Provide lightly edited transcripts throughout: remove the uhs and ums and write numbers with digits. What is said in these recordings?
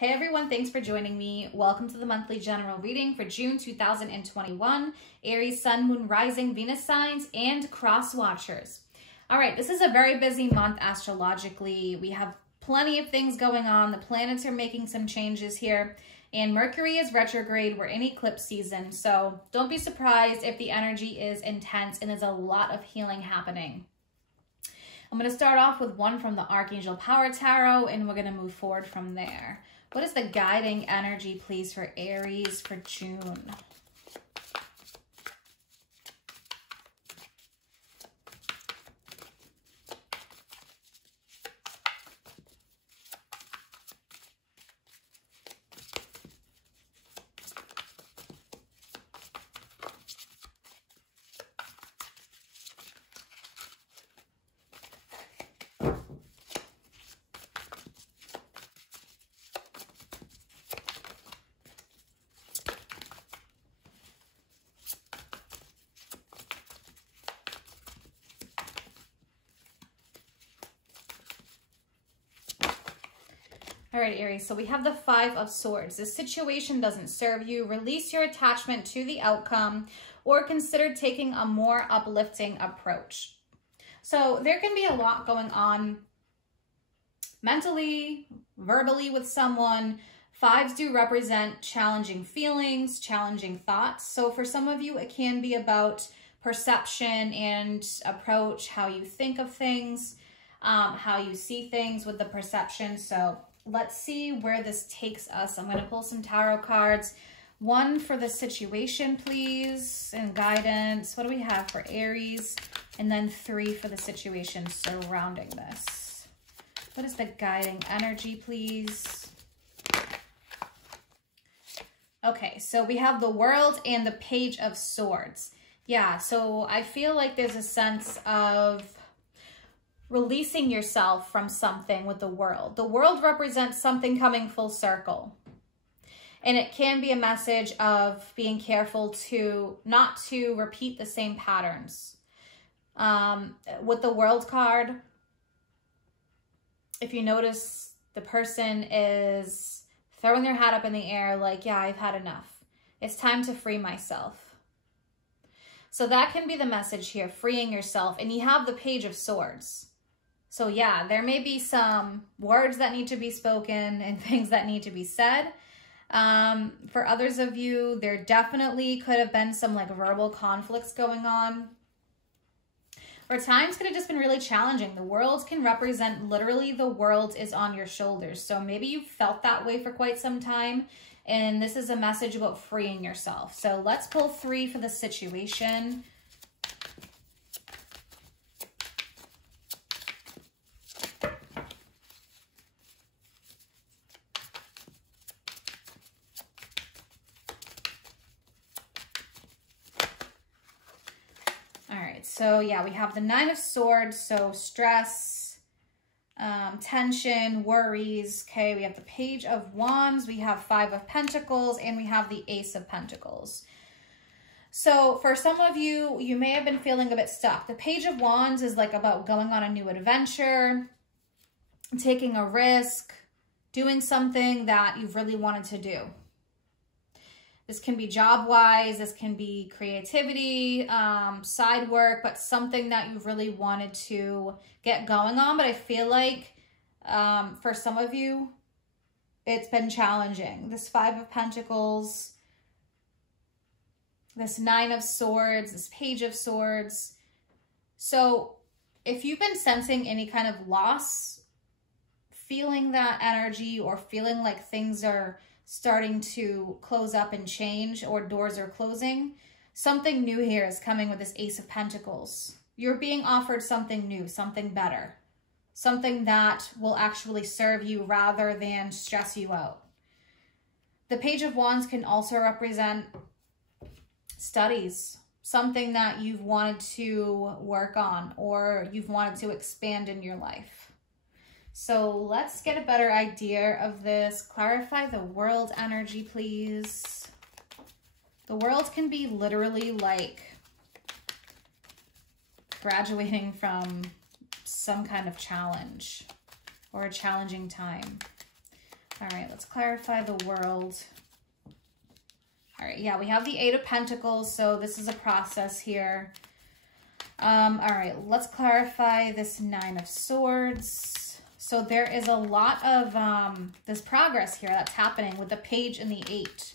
Hey everyone, thanks for joining me. Welcome to the monthly general reading for June 2021, Aries, Sun, Moon, Rising, Venus signs, and cross watchers. All right, this is a very busy month astrologically. We have plenty of things going on. The planets are making some changes here, and Mercury is retrograde. We're in eclipse season, so don't be surprised if the energy is intense and there's a lot of healing happening. I'm going to start off with one from the Archangel Power Tarot, and we're going to move forward from there. What is the guiding energy, please, for Aries for June? All right, Aries, so we have the Five of Swords. This situation doesn't serve you. Release your attachment to the outcome or consider taking a more uplifting approach. So there can be a lot going on mentally, verbally with someone. Fives do represent challenging feelings, challenging thoughts. So for some of you, it can be about perception and approach, how you think of things, how you see things with the perception. So let's see where this takes us. I'm going to pull some tarot cards. One for the situation, please, and guidance. What do we have for Aries? And then three for the situation surrounding this. What is the guiding energy, please? Okay, so we have the World and the Page of Swords. Yeah, so I feel like there's a sense of releasing yourself from something with the World. The World represents something coming full circle. And it can be a message of being careful to not to repeat the same patterns. With the World card, if you notice the person is throwing their hat up in the air like, yeah, I've had enough. It's time to free myself. So that can be the message here, freeing yourself. And you have the Page of Swords. So yeah, there may be some words that need to be spoken and things that need to be said. For others of you, there definitely could have been some like verbal conflicts going on. Or times could have just been really challenging. The World can represent literally the world is on your shoulders. So maybe you've felt that way for quite some time. And this is a message about freeing yourself. So let's pull three for the situation. So yeah, we have the Nine of Swords, so stress, tension, worries. Okay, we have the Page of Wands, we have Five of Pentacles, and we have the Ace of Pentacles. So for some of you, you may have been feeling a bit stuck. The Page of Wands is like about going on a new adventure, taking a risk, doing something that you've really wanted to do. This can be job-wise, this can be creativity, side work, but something that you really wanted to get going on. But I feel like for some of you, it's been challenging. This Five of Pentacles, this Nine of Swords, this Page of Swords. So if you've been sensing any kind of loss, feeling that energy or feeling like things are starting to close up and change or doors are closing, something new here is coming with this Ace of Pentacles. You're being offered something new, something better, something that will actually serve you rather than stress you out. The Page of Wands can also represent studies, something that you've wanted to work on or you've wanted to expand in your life. So let's get a better idea of this. Clarify the World energy, please. The World can be literally like graduating from some kind of challenge or a challenging time. All right, let's clarify the world. All right, yeah, we have the Eight of Pentacles, so this is a process here. All right, let's clarify this Nine of Swords. So there is a lot of this progress here that's happening with the Page and the Eight.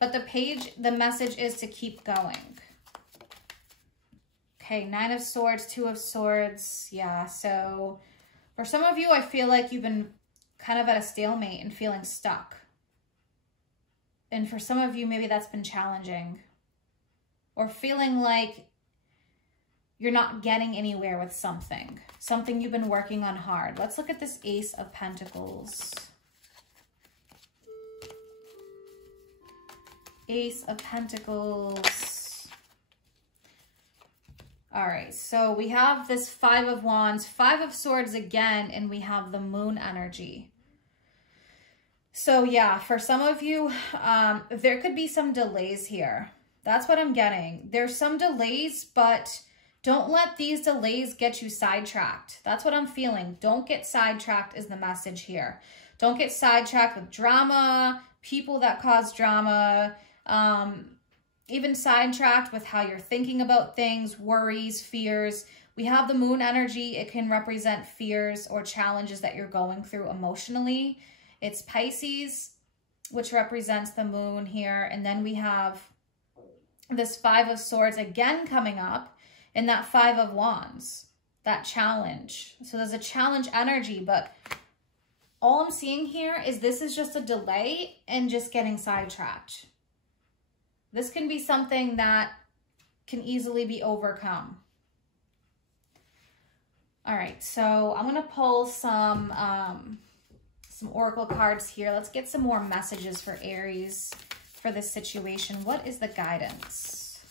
But the message is to keep going. Okay, Nine of Swords, Two of Swords. Yeah, so for some of you, I feel like you've been kind of at a stalemate and feeling stuck. And for some of you, maybe that's been challenging. Or feeling like you're not getting anywhere with something. Something you've been working on hard. Let's look at this Ace of Pentacles. Ace of Pentacles. All right, so we have this Five of Wands, Five of Swords again, and we have the Moon energy. So yeah, for some of you, there could be some delays here. That's what I'm getting. There's some delays, but don't let these delays get you sidetracked. That's what I'm feeling. Don't get sidetracked is the message here. Don't get sidetracked with drama, people that cause drama, even sidetracked with how you're thinking about things, worries, fears. We have the Moon energy. It can represent fears or challenges that you're going through emotionally. It's Pisces, which represents the Moon here. And then we have this Five of Swords again coming up, and that Five of Wands, that challenge. So there's a challenge energy, but all I'm seeing here is this is just a delay and just getting sidetracked. This can be something that can easily be overcome. All right, so I'm going to pull some oracle cards here. Let's get some more messages for Aries for this situation. What is the guidance?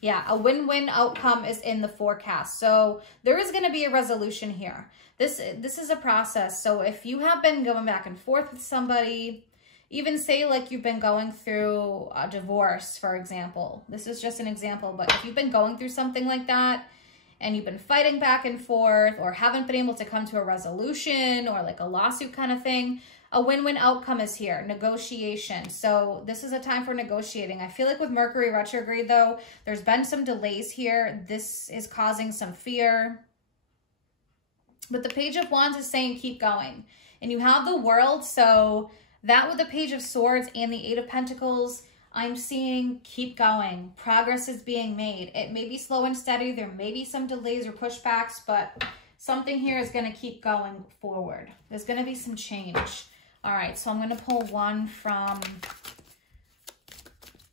Yeah, a win-win outcome is in the forecast. So there is going to be a resolution here. This is a process. So if you have been going back and forth with somebody, even say like you've been going through a divorce, for example. This is just an example, but if you've been going through something like that and you've been fighting back and forth or haven't been able to come to a resolution or like a lawsuit kind of thing, a win-win outcome is here, negotiation. So this is a time for negotiating. I feel like with Mercury retrograde though, there's been some delays here. This is causing some fear. But the Page of Wands is saying keep going. And you have the World, so that with the Page of Swords and the Eight of Pentacles, I'm seeing keep going. Progress is being made. It may be slow and steady. There may be some delays or pushbacks, but something here is going to keep going forward. There's going to be some change. All right, so I'm going to pull one from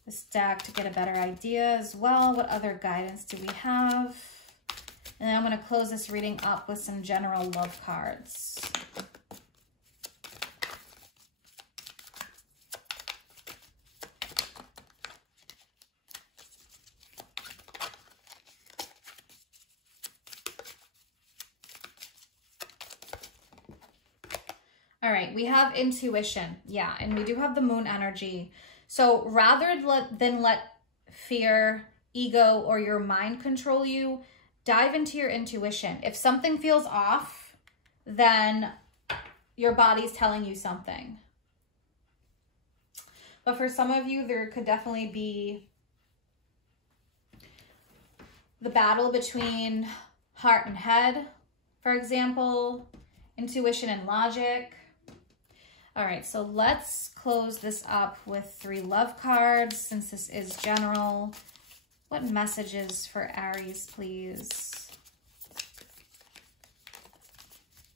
this deck to get a better idea as well. What other guidance do we have? And then I'm going to close this reading up with some general love cards. All right, we have intuition. Yeah, and we do have the Moon energy. So rather than let fear, ego, or your mind control you, dive into your intuition. If something feels off, then your body's telling you something. But for some of you, there could definitely be the battle between heart and head, for example, intuition and logic. All right, so let's close this up with 3 love cards since this is general. What messages for Aries, please?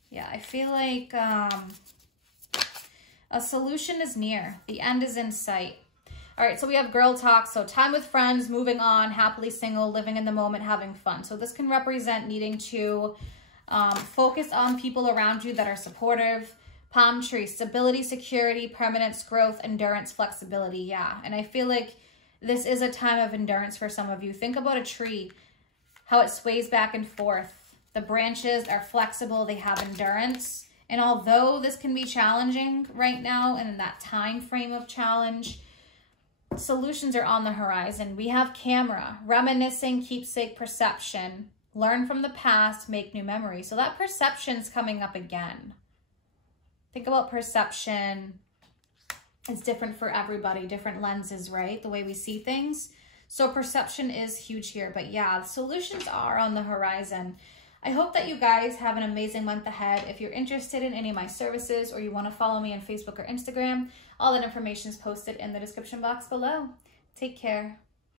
Yeah, I feel like a solution is near. The end is in sight. All right, so we have girl talk. So time with friends, moving on, happily single, living in the moment, having fun. So this can represent needing to focus on people around you that are supportive. Palm tree, stability, security, permanence, growth, endurance, flexibility. Yeah, and I feel like this is a time of endurance for some of you. Think about a tree, how it sways back and forth. The branches are flexible, they have endurance. And although this can be challenging right now and in that time frame of challenge, solutions are on the horizon. We have camera, reminiscing, keepsake, perception, learn from the past, make new memories. So that perception's coming up again. Think about perception. It's different for everybody, different lenses, right? The way we see things. So perception is huge here. But yeah, solutions are on the horizon. I hope that you guys have an amazing month ahead. If you're interested in any of my services or you want to follow me on Facebook or Instagram, all that information is posted in the description box below. Take care.